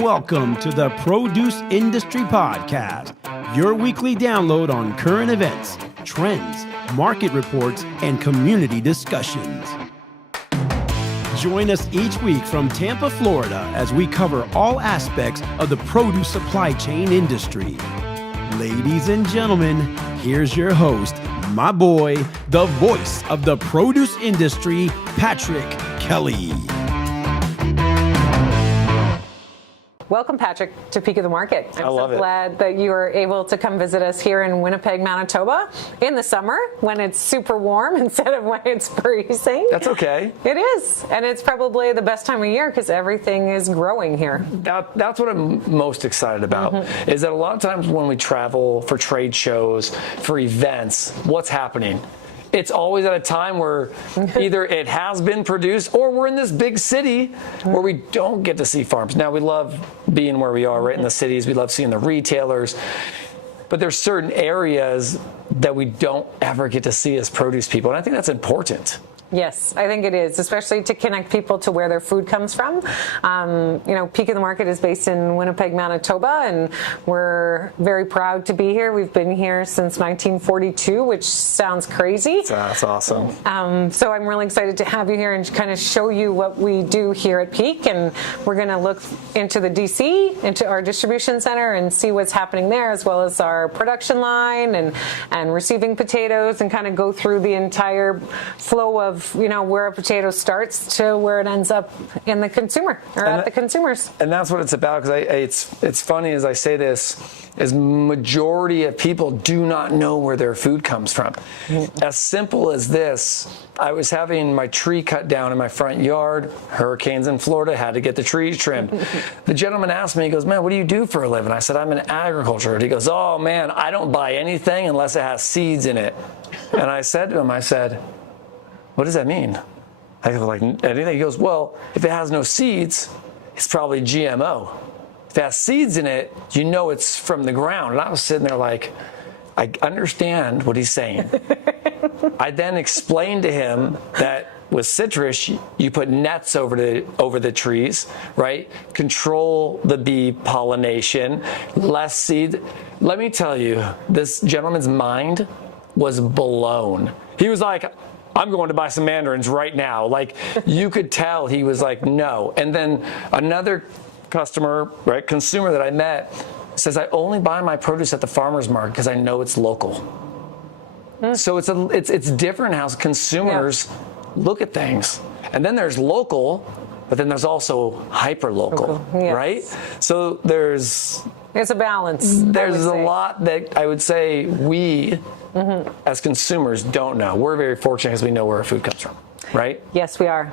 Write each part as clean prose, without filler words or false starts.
Welcome to the Produce Industry Podcast, your weekly download on current events, trends, market reports, and community discussions. Join us each week from Tampa, Florida, as we cover all aspects of the produce supply chain industry. Ladies and gentlemen, here's your host, my boy, the voice of the produce industry, Patrick Kelly. Welcome, Patrick, to Peak of the Market. I'm so glad that you were able to come visit us here in Winnipeg, Manitoba in the summer when it's super warm instead of when it's freezing. That's okay. It is. And it's probably the best time of year because everything is growing here. That's what I'm most excited about, is that a lot of times when we travel for trade shows, for events, what's happening? It's always at a time where either it has been produced or we're in this big city where we don't get to see farms. Now, we love being where we are, right in the cities. We love seeing the retailers. But there's certain areas that we don't ever get to see as produce people. And I think that's important. Yes, I think it is, especially to connect people to where their food comes from. Peak of the Market is based in Winnipeg, Manitoba, and we're very proud to be here. We've been here since 1942, which sounds crazy. That's awesome. So I'm really excited to have you here and kind of show you what we do here at Peak. And we're going to look into the DC, into our distribution center, and see what's happening there, as well as our production line and receiving potatoes, and kind of go through the entire flow of where a potato starts to where it ends up in the consumer or at the consumers. And that's what it's about, because it's funny as I say this, is majority of people do not know where their food comes from. As simple as this, I was having my tree cut down in my front yard, hurricanes in Florida, had to get the trees trimmed. The gentleman asked me, he goes, "Man, what do you do for a living?" I said, "I'm in agriculture." And he goes, "Oh man, I don't buy anything unless it has seeds in it." And I said to him, "What does that mean?" I go, "Like anything?" He goes, "Well, if it has no seeds, it's probably GMO. If it has seeds in it, you know it's from the ground." And I was sitting there like, I understand what he's saying. I then explained to him that with citrus, you put nets over the trees, right? Control the bee pollination, less seed. Let me tell you, this gentleman's mind was blown. He was like, "I'm going to buy some mandarins right now." Like, you could tell he was like, no. And then another customer, right, consumer that I met says, "I only buy my produce at the farmer's market because I know it's local." So it's different how consumers look at things. And then there's local, but then there's also hyper local, right? So there's a balance. There's a lot that I would say we as consumers don't know. We're very fortunate because we know where our food comes from, right? Yes, we are.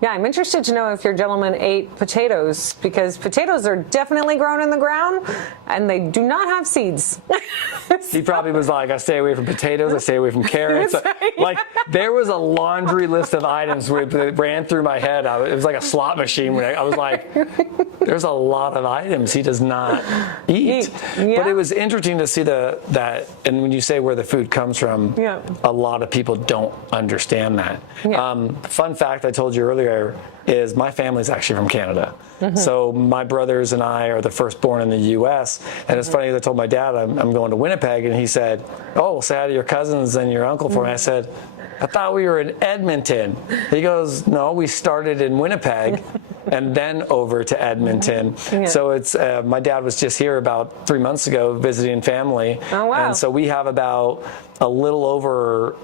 Yeah, I'm interested to know if your gentleman ate potatoes, because potatoes are definitely grown in the ground and they do not have seeds. He probably was like, "I stay away from potatoes, I stay away from carrots." Like, there was a laundry list of items that ran through my head. It was like a slot machine. I was like, there's a lot of items he does not eat. Yeah. But it was interesting to see that, and when you say where the food comes from, a lot of people don't understand that. Fun fact I told you earlier is my family's actually from Canada. So my brothers and I are the firstborn in the U.S. And it's funny, I told my dad I'm going to Winnipeg, and he said, "Oh, say hi to your cousins and your uncle for me." I said, "I thought we were in Edmonton." He goes, "No, we started in Winnipeg and then over to Edmonton." So it's my dad was just here about 3 months ago visiting family. Oh, wow. And so we have about a little over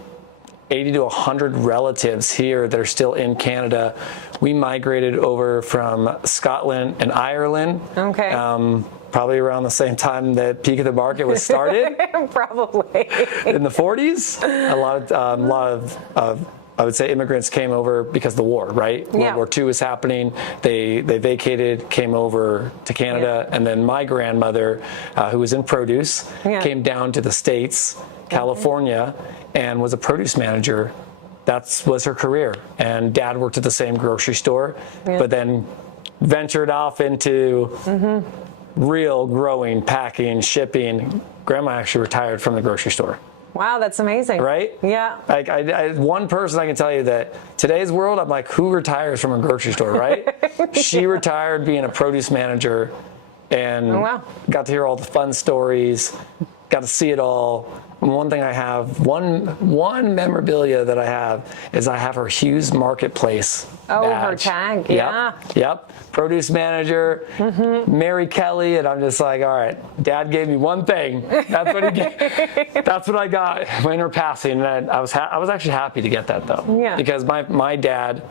80 to 100 relatives here that are still in Canada. We migrated over from Scotland and Ireland. Okay. Probably around the same time that Peak of the Market was started. Probably. In the 40s. A lot of I would say immigrants came over because of the war, right? World War II was happening. They vacated, came over to Canada, and then my grandmother, who was in produce, came down to the States, California, and was a produce manager. That was her career. And Dad worked at the same grocery store, but then ventured off into real growing, packing, shipping. Grandma actually retired from the grocery store. Wow, that's amazing. Right? Yeah. Like one person I can tell you that today's world, I'm like, who retires from a grocery store, right? She retired being a produce manager and got to hear all the fun stories, got to see it all. One thing I have, one memorabilia that I have is I have her Hughes Marketplace badge. Her tag, yeah. Yep. Produce manager, Mary Kelly, and I'm just like, all right, Dad gave me one thing. That's what he gave. That's what I got when her passing, and I was actually happy to get that though, because my dad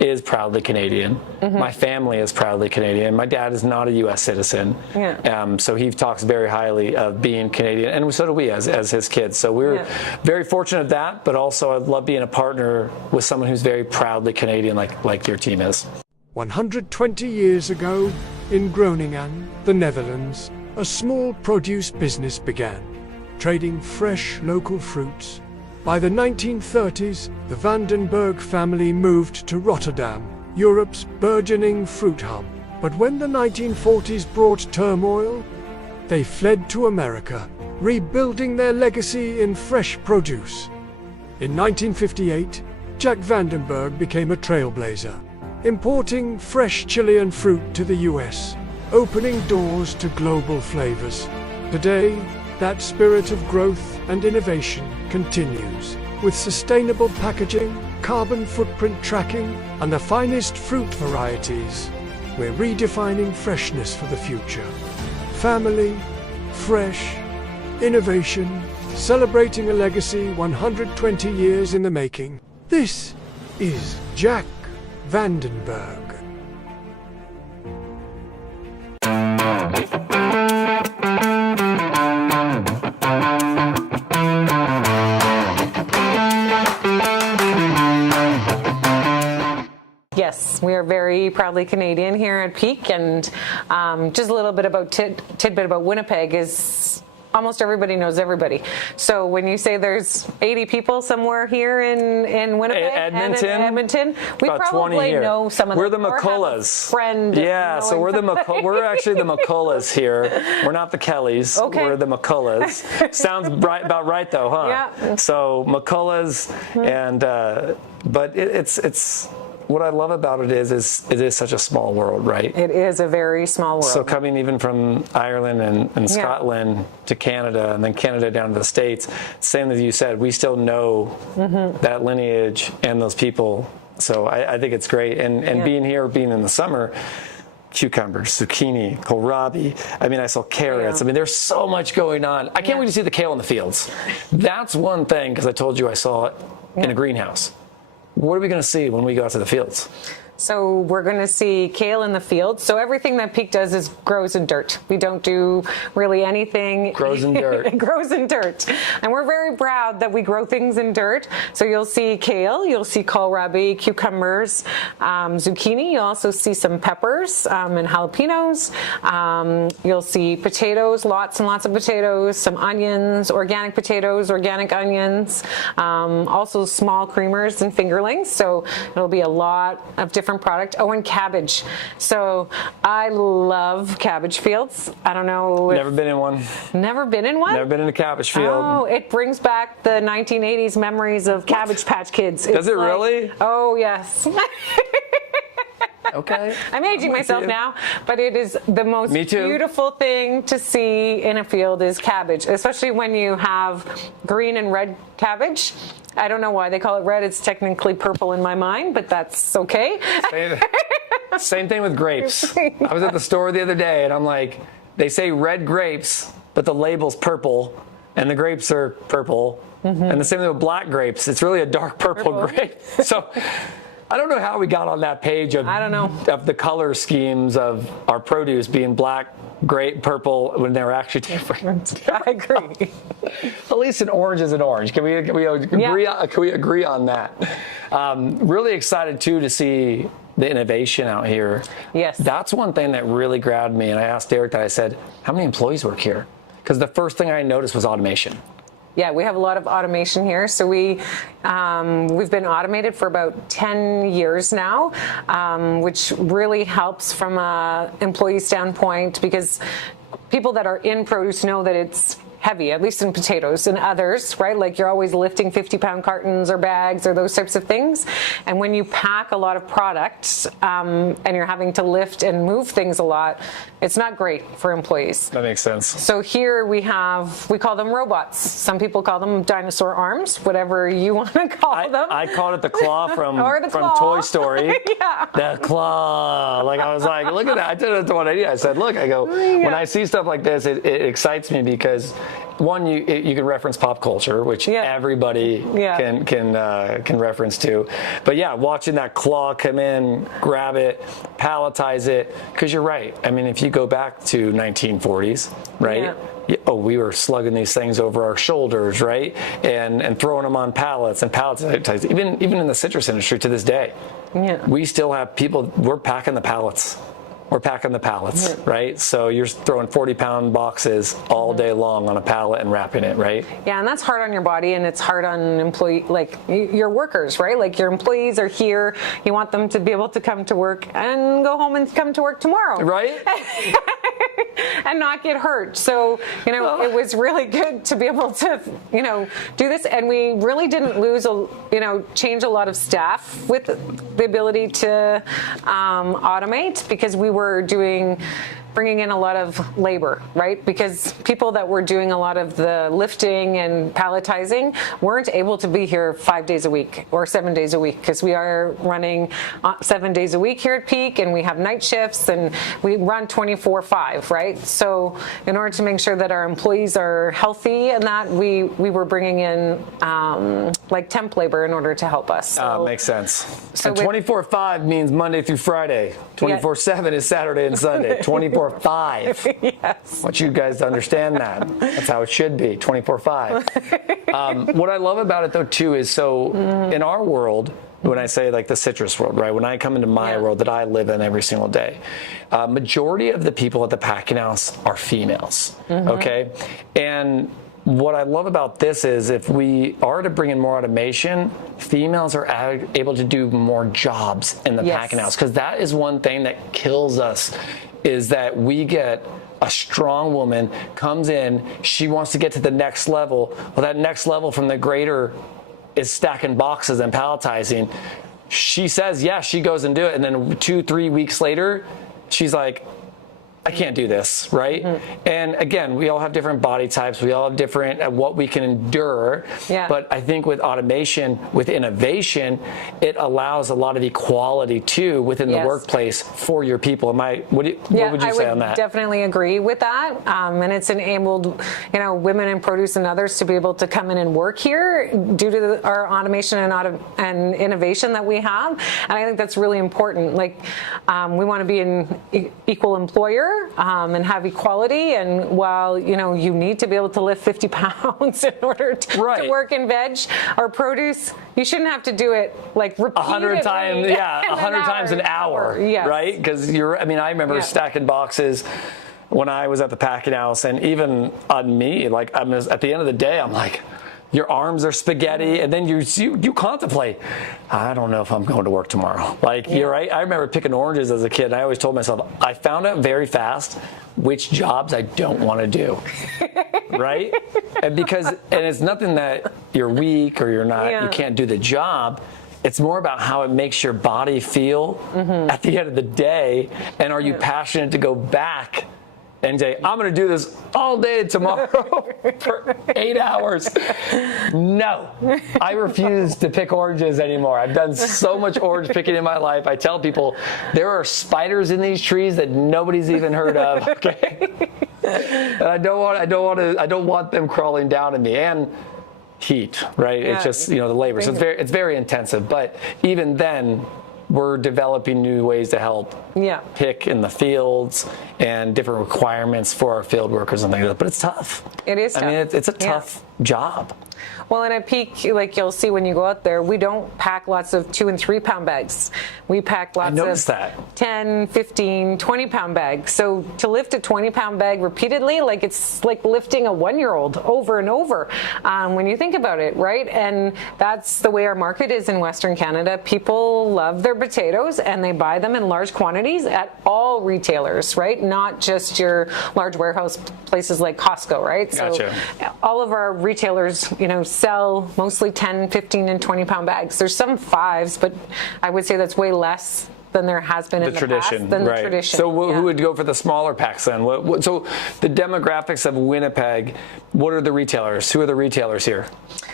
is proudly Canadian. My family is proudly Canadian. My dad is not a U.S. citizen, so he talks very highly of being Canadian, and so do we as his kids. So we're very fortunate of that, but also I love being a partner with someone who's very proudly Canadian, like your team is. 120 years ago, in Groningen, the Netherlands, a small produce business began, trading fresh local fruits. By the 1930s, the Vandenberg family moved to Rotterdam, Europe's burgeoning fruit hub. But when the 1940s brought turmoil, they fled to America, rebuilding their legacy in fresh produce. In 1958, Jack Vandenberg became a trailblazer, importing fresh Chilean fruit to the US, opening doors to global flavors. Today, that spirit of growth and innovation continues, with sustainable packaging, carbon footprint tracking, and the finest fruit varieties. We're redefining freshness for the future. Family, fresh, innovation, celebrating a legacy 120 years in the making. This is Jack Vandenberg. Yes, we are very proudly Canadian here at Peak, and just a little bit about tidbit about Winnipeg is almost everybody knows everybody. So when you say there's 80 people somewhere here in Winnipeg, Edmonton, we probably know some of them. We're the McCulloughs. Friend. Yeah, so we're actually the McCulloughs here. We're not the Kellys. Okay. We're the McCulloughs. Sounds about right though, huh? Yeah. So McCulloughs, and but it's. What I love about it is it is such a small world, right? It is a very small world. So coming even from Ireland and Scotland to Canada, and then Canada down to the States, same as you said, we still know that lineage and those people. So I think it's great. And being here, being in the summer, cucumbers, zucchini, kohlrabi. I mean, I saw carrots. I mean, there's so much going on. I can't wait to see the kale in the fields. That's one thing, because I told you I saw it in a greenhouse. What are we going to see when we go out to the fields? So we're going to see kale in the field. So everything that Peak does is grows in dirt. We don't do really anything. Grows in dirt. It grows in dirt. And we're very proud that we grow things in dirt. So you'll see kale, you'll see kohlrabi, cucumbers, zucchini. You'll also see some peppers and jalapenos. You'll see potatoes, lots and lots of potatoes, some onions, organic potatoes, organic onions, also small creamers and fingerlings. So it'll be a lot of different product. Oh, and cabbage. So I love cabbage fields. I don't know. Never been in one. Never been in one? Never been in a cabbage field. Oh, it brings back the 1980s memories of Cabbage Patch Kids. Does it really? Oh, yes. Okay. I'm aging myself now, but it is the most beautiful thing to see in a field is cabbage, especially when you have green and red cabbage. I don't know why they call it red. It's technically purple in my mind, but that's okay. Same thing with grapes. I was at the store the other day, and I'm like, they say red grapes, but the label's purple, and the grapes are purple. And the same thing with black grapes. It's really a dark purple grape. So I don't know how we got on that page of, of the color schemes of our produce being black, grape, purple, when they're actually different. I agree. At least an orange is an orange. Can we agree on that? Really excited too to see the innovation out here. Yes. That's one thing that really grabbed me. And I asked Derek that. I said, how many employees work here? Because the first thing I noticed was automation. Yeah, we have a lot of automation here. So we've been automated for about 10 years now, which really helps from an employee standpoint, because people that are in produce know that it's heavy, at least in potatoes. And others, right, like you're always lifting 50-pound cartons or bags or those types of things. And when you pack a lot of product and you're having to lift and move things a lot, it's not great for employees. That makes sense. So here we call them robots. Some people call them dinosaur arms, whatever you want to call them. I called it the claw from claw. Toy Story. Yeah. The claw. Like, I was like, look at that. I did it to 180. I said, look, I go, when I see stuff like this, it excites me because, one, you can reference pop culture, which everybody can reference to. But yeah, watching that claw come in, grab it, palletize it, because you're right. I mean, if you go back to 1940s, right? Yeah. Oh, we were slugging these things over our shoulders, right? And throwing them on pallets and palletizing. Even in the citrus industry to this day, we still have people, we're packing the pallets. We're packing the pallets, right? So you're throwing 40-pound boxes all day long on a pallet and wrapping it, right? Yeah, and that's hard on your body, and it's hard on your workers, right? Like your employees are here. You want them to be able to come to work and go home and come to work tomorrow. Right? And not get hurt. So, it was really good to be able to, do this. And we really didn't change a lot of staff with the ability to automate, because we were bringing in a lot of labor, right? Because people that were doing a lot of the lifting and palletizing weren't able to be here 5 days a week or 7 days a week, because we are running 7 days a week here at Peak, and we have night shifts, and we run 24/5, right? So in order to make sure that our employees are healthy and that, we were bringing in temp labor in order to help us. So, makes sense. So 24/5 means Monday through Friday. 24/7 is Saturday and Sunday. 24/5. Yes. I want you guys to understand that. That's how it should be, 24/5. What I love about it, though, too, is in our world, when I say like the citrus world, right? When I come into my world that I live in every single day, majority of the people at the packing house are females, okay? And what I love about this is if we are to bring in more automation, females are able to do more jobs in the packing house, because that is one thing that kills us, is that we get a strong woman comes in, she wants to get to the next level. Well, that next level from the grader is stacking boxes and palletizing. She says, she goes and do it. And then 2-3 weeks later, she's like, I can't do this, right? And again, we all have different body types. We all have different what we can endure. But I think with automation, with innovation, it allows a lot of equality too within the workplace for your people. What would you say on that? I would definitely agree with that. And it's enabled, women in produce and others to be able to come in and work here due to our automation and innovation that we have. And I think that's really important. Like, we want to be an equal employer. And have equality, and while you need to be able to lift 50 pounds in order to work in veg or produce, you shouldn't have to do it like repeatedly. 100 times, 100 times an hour, right? Because I remember stacking boxes when I was at the packing house, and even on me, like at the end of the day, I'm like, your arms are spaghetti, and then you contemplate, I don't know if I'm going to work tomorrow. Like, you're right. I remember picking oranges as a kid, and I always told myself, I found out very fast which jobs I don't want to do, right? And it's nothing that you're weak or you're not, you can't do the job. It's more about how it makes your body feel at the end of the day, and are you passionate to go back and say, I'm going to do this all day tomorrow for 8 hours. No, I refuse to pick oranges anymore. I've done so much orange picking in my life. I tell people there are spiders in these trees that nobody's even heard of. Okay, and I don't want them crawling down at me. And heat, right? It's just the labor. So it's very intensive. But even then, we're developing new ways to help pick in the fields and different requirements for our field workers and things like that. But it's tough. It is tough. It's a tough job. Well, and at Peak, like you'll see when you go out there, we don't pack lots of 2 and 3 pound bags. We pack lots of 10, 15, 20 pound bags. So to lift a 20 pound bag repeatedly, like it's like lifting a 1-year-old over and over when you think about it, right? And that's the way our market is in Western Canada. People love their potatoes and they buy them in large quantities at all retailers, right? Not just your large warehouse places like Costco, right? Gotcha. So all of our retailers, sell mostly 10, 15, and 20 pound bags. There's some 5s, but I would say that's way less than there has been in the tradition, past. Than right. the tradition. So who would go for the smaller packs then? So the demographics of Winnipeg, what are the retailers? Who are the retailers here?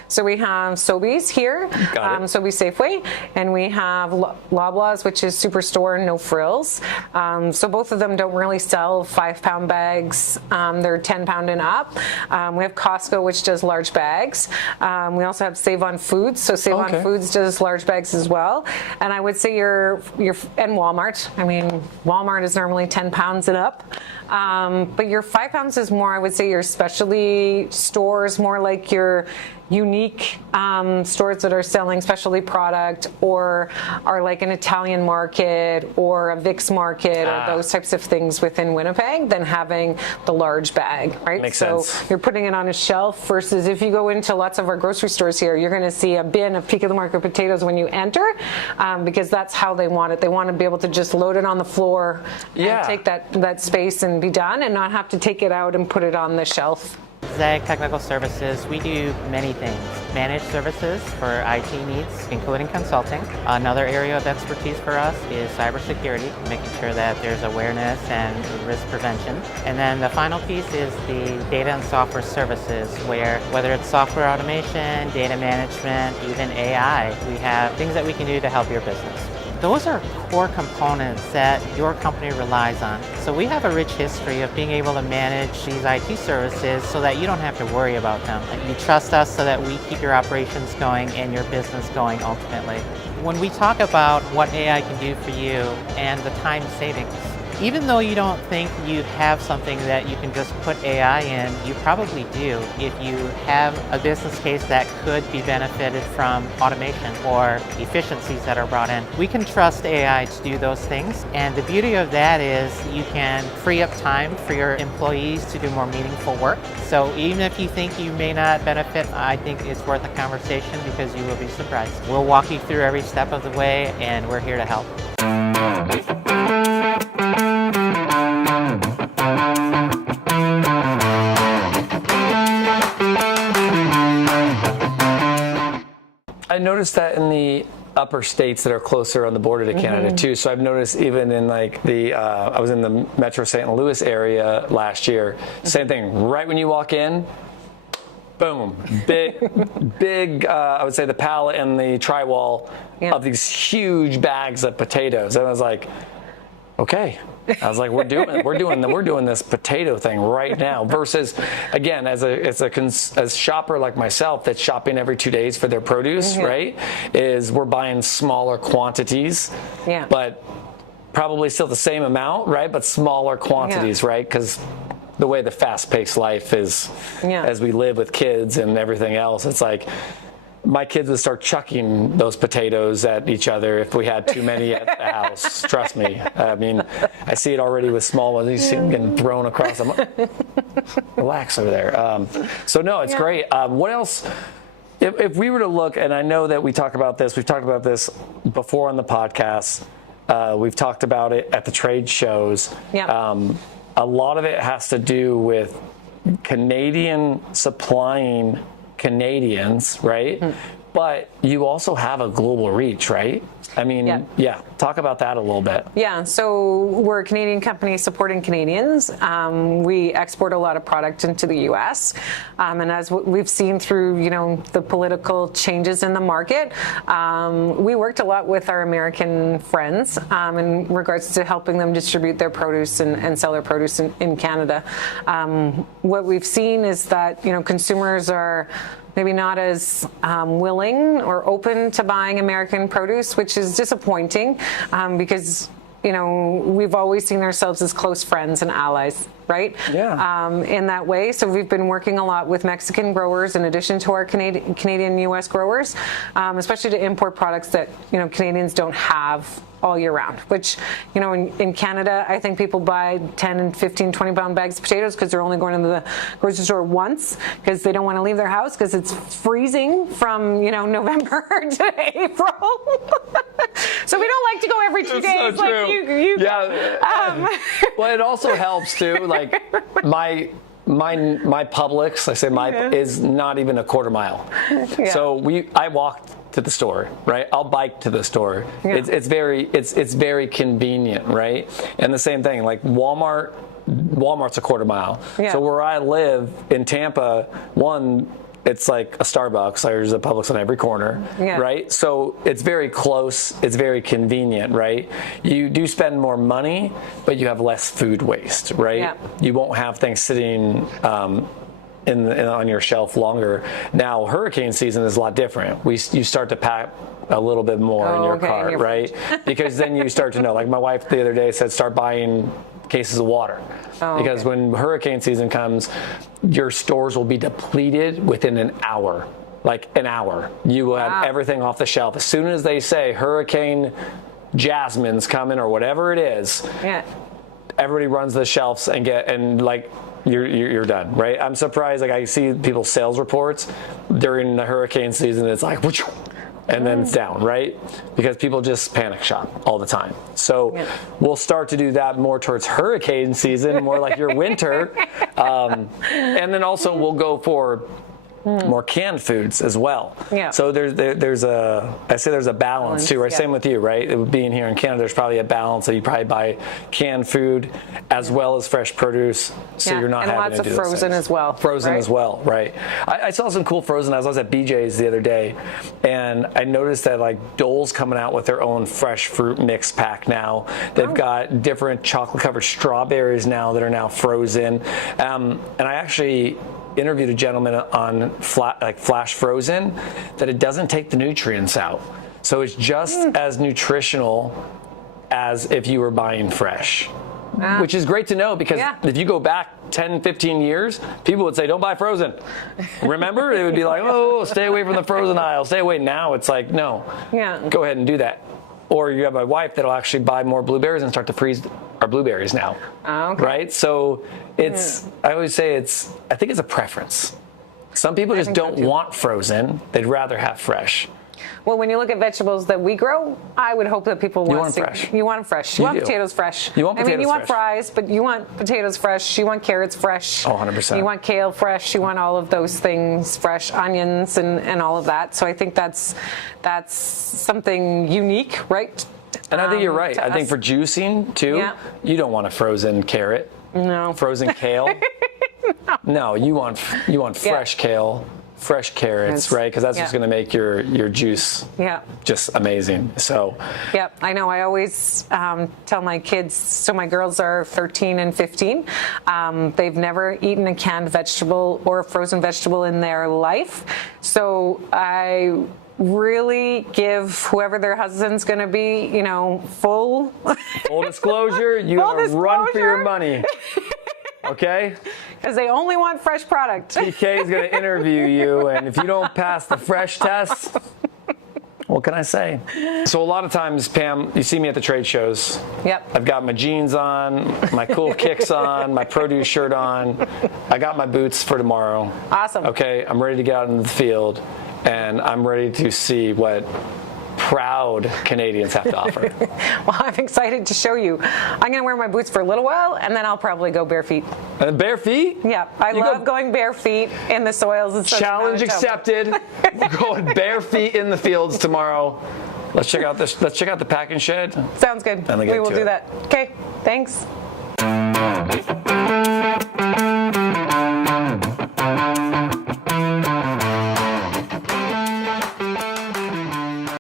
So we have Sobeys here, Sobeys Safeway, and we have Loblaws, which is Superstore, no frills. So both of them don't really sell 5 pound bags. They're 10 pound and up. We have Costco, which does large bags. We also have Save On Foods. So Save On Foods does large bags as well. And I would say and Walmart. I mean, Walmart is normally 10 pounds and up. But your 5 pounds is more, I would say, your specialty stores, more like your unique stores that are selling specialty product or are like an Italian market or a VIX market or those types of things within Winnipeg than having the large bag, right? Makes so sense. You're putting it on a shelf versus if you go into lots of our grocery stores here, you're going to see a bin of Peak of the Market potatoes when you enter because that's how they want it. They want to be able to just load it on the floor and take that space and be done and not have to take it out and put it on the shelf. ZAG Technical Services, we do many things. Managed services for IT needs, including consulting. Another area of expertise for us is cybersecurity, making sure that there's awareness and risk prevention. And then the final piece is the data and software services, where whether it's software automation, data management, even AI, we have things that we can do to help your business. Those are core components that your company relies on. So we have a rich history of being able to manage these IT services so that you don't have to worry about them. You trust us so that we keep your operations going and your business going ultimately. When we talk about what AI can do for you and the time savings, even though you don't think you have something that you can just put AI in, you probably do if you have a business case that could be benefited from automation or efficiencies that are brought in. We can trust AI to do those things, and the beauty of that is you can free up time for your employees to do more meaningful work. So even if you think you may not benefit, I think it's worth a conversation because you will be surprised. We'll walk you through every step of the way, and we're here to help. I noticed that in the upper states that are closer on the border to Canada too. So I've noticed even in like I was in the Metro St. Louis area last year, same thing. Right when you walk in, boom, big, I would say the pallet and the tri-wall of these huge bags of potatoes. And I was like, okay. I was like, we're doing this potato thing right now. Versus, again, as a shopper like myself that's shopping every 2 days for their produce, right? Is we're buying smaller quantities, but probably still the same amount, right? But smaller quantities, right? Because the way the fast-paced life is, as we live with kids and everything else, it's like, my kids would start chucking those potatoes at each other if we had too many at the house. Trust me. I mean, I see it already with small ones. You see them getting thrown across them. Relax over there. So no, it's great. What else? If we were to look, and I know that we've talked about this before on the podcast. We've talked about it at the trade shows. A lot of it has to do with Canadian supplying Canadians, right? But you also have a global reach, right? I mean, talk about that a little bit. Yeah, so we're a Canadian company supporting Canadians. We export a lot of product into the U.S. And as we've seen through, the political changes in the market, we worked a lot with our American friends in regards to helping them distribute their produce and sell their produce in Canada. What we've seen is that, consumers are maybe not as willing or open to buying American produce, which is disappointing because we've always seen ourselves as close friends and allies, right? Yeah. In that way. So we've been working a lot with Mexican growers in addition to our Canadian U.S. growers, especially to import products that, Canadians don't have all year round, which, in Canada, I think people buy 10 and 15, 20-pound bags of potatoes because they're only going to the grocery store once because they don't want to leave their house because it's freezing from, November to April. So we don't like to go every 2 days. So true. You yeah. Well, it also helps too. Like my Publix, I say is not even a quarter mile. Yeah. So I walked to the store, right? I'll bike to the store. Yeah. It's very convenient, right? And the same thing, like Walmart's a quarter mile. Yeah. So where I live in Tampa, it's like a Starbucks. There's a Publix on every corner, right? So it's very close. It's very convenient, right? You do spend more money, but you have less food waste, right? Yeah. You won't have things sitting on your shelf longer. Now, hurricane season is a lot different. You start to pack a little bit more in your cart, right? Because then you start to know. Like my wife the other day said, start buying cases of water. Because when hurricane season comes, your stores will be depleted within an hour. Like an hour. You will have everything off the shelf. As soon as they say Hurricane Jasmine's coming or whatever it is, everybody runs the shelves and you're done, right? I'm surprised. Like I see people's sales reports during the hurricane season. It's like, and then it's down, right? Because people just panic shop all the time. So we'll start to do that more towards hurricane season, more like your winter. And then also we'll go for more canned foods as well. Yeah. So there's a balance too, right? Same with you, right? Being here in Canada, there's probably a balance that you probably buy canned food as well as fresh produce, so you're not having to do those things. And lots of frozen as well. Frozen as well, right? I saw some cool frozen. I was at BJ's the other day, and I noticed that like Dole's coming out with their own fresh fruit mix pack now. They've got different chocolate-covered strawberries now that are now frozen, and I actually interviewed a gentleman on flash frozen that it doesn't take the nutrients out, so it's just as nutritional as if you were buying fresh, which is great to know, because if you go back 10-15 years, people would say don't buy frozen. Remember, it would be like, oh, stay away from the frozen aisle, stay away. Now it's like, no, go ahead and do that. Or you have my wife that'll actually buy more blueberries and start to freeze our blueberries now. Right? So I always say I think it's a preference. Some people just don't want frozen. They'd rather have fresh. Well, when you look at vegetables that we grow, I would hope that people want fresh. You want them fresh. You want potatoes fresh. You want potatoes fresh. You want fries, but you want potatoes fresh. You want carrots fresh. Oh, 100%. You want kale fresh. You want all of those things fresh, onions and all of that. So I think that's something unique, right? And I think you're right. I think for juicing too, you don't want a frozen carrot. No. Frozen kale. No, you want fresh kale. Fresh carrots, right? Because that's just going to make your juice just amazing. So. Yep, I know. I always tell my kids, so my girls are 13 and 15. They've never eaten a canned vegetable or a frozen vegetable in their life. So I really give whoever their husband's going to be, full disclosure. You have to run for your money. Okay? Because they only want fresh product. PK is going to interview you, and if you don't pass the fresh test, what can I say? So a lot of times, Pam, you see me at the trade shows. Yep. I've got my jeans on, my cool kicks on, my produce shirt on. I got my boots for tomorrow. Awesome. Okay, I'm ready to get out into the field, and I'm ready to see what proud Canadians have to offer. Well, I'm excited to show you. I'm going to wear my boots for a little while, and then I'll probably go bare feet. Bare feet? Yeah, I love going bare feet in the soils. Challenge accepted. We're going bare feet in the fields tomorrow. Let's check out the packing shed. Sounds good. We will do that. Okay, thanks.